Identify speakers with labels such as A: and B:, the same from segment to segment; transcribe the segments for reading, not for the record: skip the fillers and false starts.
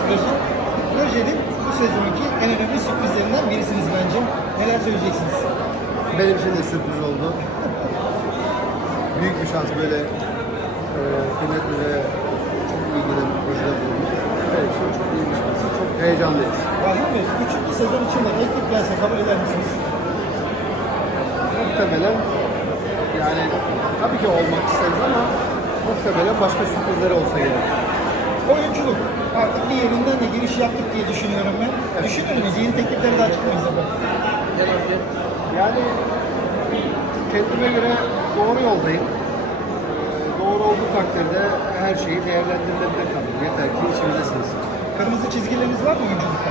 A: süreci. Projenin bu sezonki en önemli sürprizlerinden birisiniz bence. Neler söyleyeceksiniz?
B: Benim için de sürpriz oldu. Büyük bir şans böyle kıymetli ve çok iyi giden bir projede bulunmak. Benim için çok iyi bir şans. Çok heyecanlıyız.
A: Rahman Bey, 3. sezon içinde teklif gelse kabul eder misiniz?
B: Muhtemelen yani tabii ki olmak isteriz ama muhtemelen başka sürprizleri olsa gerek.
A: Oyunculuk. Artık bir yerinden de giriş yaptık diye düşünüyorum ben. Evet. Düşünür müyüz? Yeni teklifleri de açık mıyız ama?
B: Yani kendime göre doğru yoldayım. Doğru olduğu takdirde her şeyi değerlendirilebilir tabii. Yeter ki içimdesiniz.
A: Kırmızı çizgileriniz var mı oyunculukta?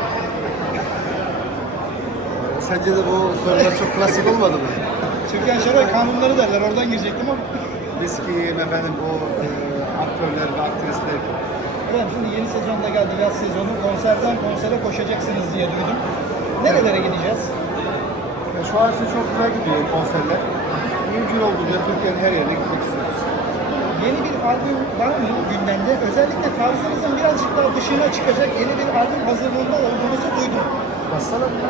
B: Sence de bu sorular çok klasik olmadı mı?
A: Türkan Şoray kanunları derler, oradan girecektim ama.
B: Biz ki efendim bu aktörler ve aktrisler.
A: Efendim şimdi yeni sezonda geldi, yaz sezonu. Konserden konsere koşacaksınız diye duydum. Nerelere gideceğiz?
B: Şu an için çok güzel gidiyor konserler. Mümkün olduğunca Türkiye'nin her yerine gitmek istiyoruz.
A: Yeni bir albüm var mı gündemde? Özellikle tarzınızın birazcık daha dışına çıkacak yeni bir albüm hazırlığında olduğunuzu duydum.
B: Bassana bir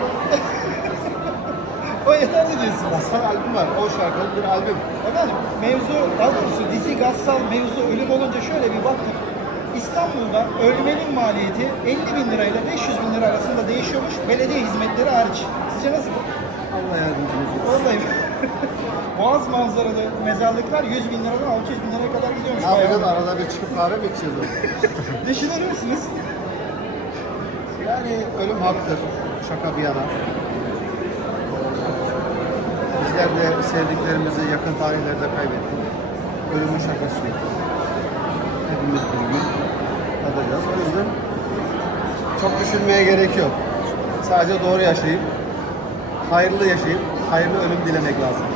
A: O yeterli diyorsun.
B: Bassana albüm var. O şarkılı bir albüm.
A: Efendim mevzu, daha doğrusu dizi Gassal mevzu ölüm olunca şöyle bir baktım. İstanbul'da ölmenin maliyeti 50 bin lirayla 500 bin lira arasında değişiyormuş, belediye hizmetleri hariç. Sizce nasıl?
B: Allah yardımcımız olsun.
A: Vallahi Boğaz manzaralı mezarlıklar 100 bin liradan 600 bin liraya kadar gidiyormuş.
B: Ne yapacağız? Arada bir çıkıp kahve mi içeceğiz?
A: Düşünür müsünüz?
B: Yani ölüm haktır. Şaka bir yana. Bizler de sevdiklerimizi yakın tarihlerde kaybettik. Ölümün şakası yok. Hepimiz bir gün tadacağız. O yüzden çok düşünmeye gerek yok. Sadece doğru yaşayıp, hayırlı yaşayıp, hayırlı ölüm dilemek lazım.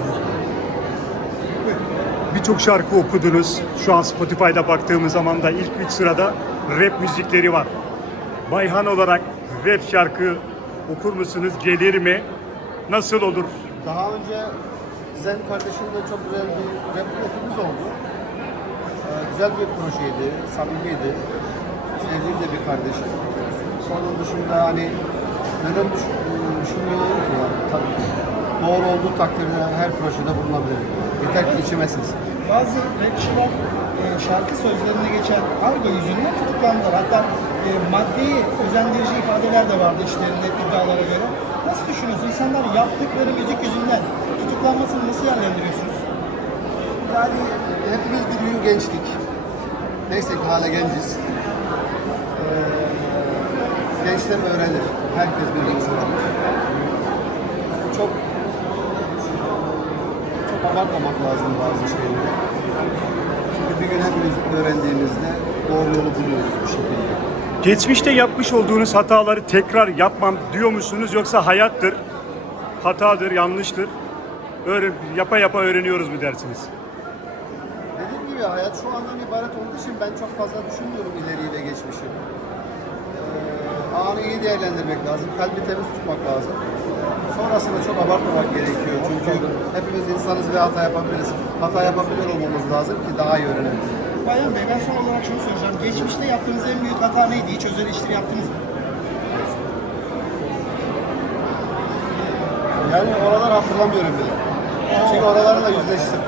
C: Birçok şarkı okudunuz. Şu an Spotify'da baktığımız zaman da ilk 3 sırada rap müzikleri var. Bayhan olarak rap şarkı okur musunuz? Gelir mi? Nasıl olur?
B: Daha önce Zen kardeşimle çok güzel bir rap duetimiz oldu. Güzel bir projeydi, samimiydi. Sevdiğim de bir kardeşim. Onun dışında hani neden düşünmüyorum ki yani tabii ki. Doğru olduğu takdirde her projede bulunabilir. Yeter ki içime sinsin.
A: Bazı rapçiler şarkı sözlerine geçen argo yüzünden tutuklandılar. Hatta maddi özendirici ifadeler de vardı işlerinde iddialara göre. Nasıl düşünüyorsunuz? İnsanlar yaptıkları müzik yüzünden tutuklanmasını nasıl değerlendiriyorsunuz?
B: Yani hepimiz bir gün gençtik. Neyse ki hala genciz. Gençler öğrenir. Herkes bir gün öğrenir. Çok abartmamak lazım bazı şeyleri. Çünkü bir gün hepimiz öğrendiğimizde doğru yolu buluyoruz bu şekilde.
C: Geçmişte yapmış olduğunuz hataları tekrar yapmam diyor musunuz? Yoksa hayattır, hatadır, yanlıştır. Yapa yapa öğreniyoruz mu dersiniz?
B: Dediğim gibi hayat şu andan ibaret olduğu için ben çok fazla düşünmüyorum ileriyi de geçmişi. Anı iyi değerlendirmek lazım, kalbi temiz tutmak lazım. Sonrasında çok abartmamak gerekiyor çünkü hepimiz insanız ve hata yapabiliriz. Hata yapabiliyor olmamız lazım ki daha iyi öğrenelim.
A: Bayan Bey, ben son olarak şunu soracağım. Geçmişte yaptığınız en büyük hata neydi? Hiç özel eleştiri yaptınız mı?
B: Yani oralar hatırlamıyorum bile. Çünkü oralarla yüzleştim.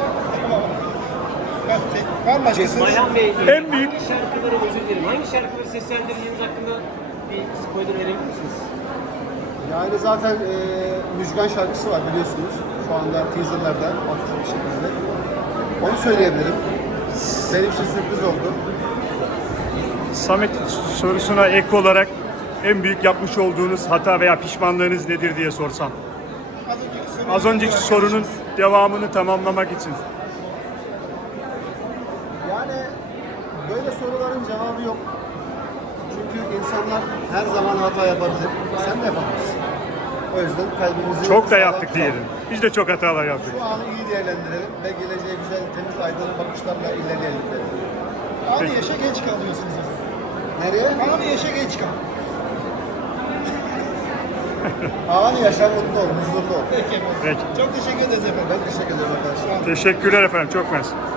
A: Var mı başkası?
D: Bayhan Bey,
C: En büyük-
D: hangi şarkıları, özür dilerim, hangi şarkıları seslendirdiğiniz hakkında bir spoiler verebilir misiniz?
B: Yani zaten Müjgan şarkısı var biliyorsunuz. Şu anda teaserlarda aktif bir şekilde. Onu söyleyebilirim. Benim için sürpriz oldu.
C: Samet sorusuna ek olarak en büyük yapmış olduğunuz hata veya pişmanlığınız nedir diye sorsam. Az önceki sorunun devamını tamamlamak için.
B: Yani böyle soruların cevabı yok. Çünkü insanlar her zaman hata yapabilir. Sen de yapamazsın. O yüzden kalbimizi...
C: Çok da
B: sağlam
C: yaptık
B: tutalım.
C: diyelim. Biz de çok hatalar yaptık.
B: Şu anı iyi değerlendirelim ve geleceğe güzel, temiz, aydınlık bakışlarla ilerleyelim.
A: Anı yaşa geç kal diyorsunuz.
B: Nereye?
A: Anı yaşa geç kal.
B: Anı yaşa, mutlu ol, huzurlu ol.
A: Peki.
C: Peki.
A: Çok teşekkür ederiz efendim.
B: Ben teşekkür ederim arkadaşlar.
C: Teşekkürler efendim. Çok mersi.